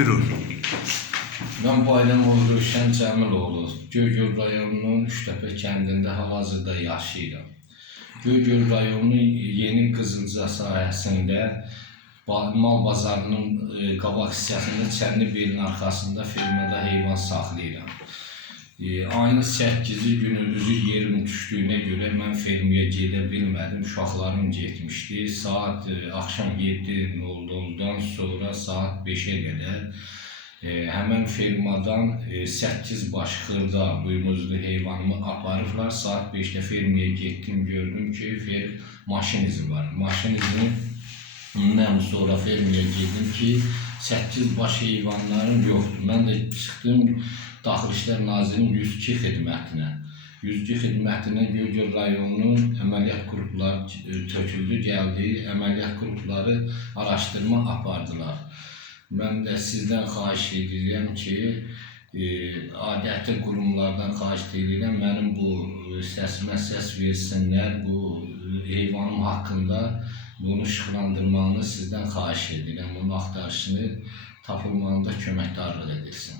Buyurun. Ben Bayramoğlu Rövşən Cəmiloğlu, Göygöl rayonunun Üçtəpə kəndində hal-hazırda yaşayıram. Göygöl rayonunun Yeni Qızılca sahəsində mal bazarının qabaq hissəsində Çənli belin arxasında fermada heyvan saxlayıram. Ayın 8-ci günü üzü yerim düşdüyünə görə mən fermaya gedə bilmədim, uşaqlarım getmişdi. Saat axşam 7:00-dan sonra saat 5-ə qədər həmən fermadan 8 baş xırda buynuzlu heyvanımı aparıblar. Saat 5-də fermaya getdim, gördüm ki maşın izi var. Maşın izindən sonra fermaya girdim ki 8 baş heyvanlarım yoxdur. Mən də çıxdım Daxili İşlər Nazirinin 102 xidmətinə. 102 xidmətinə Göygöl rayonunun əməliyyat qrupları töküldü, gəldi. Əməliyyat qrupları araşdırma apardılar. Mən də sizdən xahiş edirəm ki, adəti qurumlardan xahiş edirəm, mənim bu səsimə səs versinlər, bu heyvanım haqqında bunu işıqlandırmağını sizdən xahiş edirəm. Bunun axtarışını tapılmağında köməkdarlıq edilsin.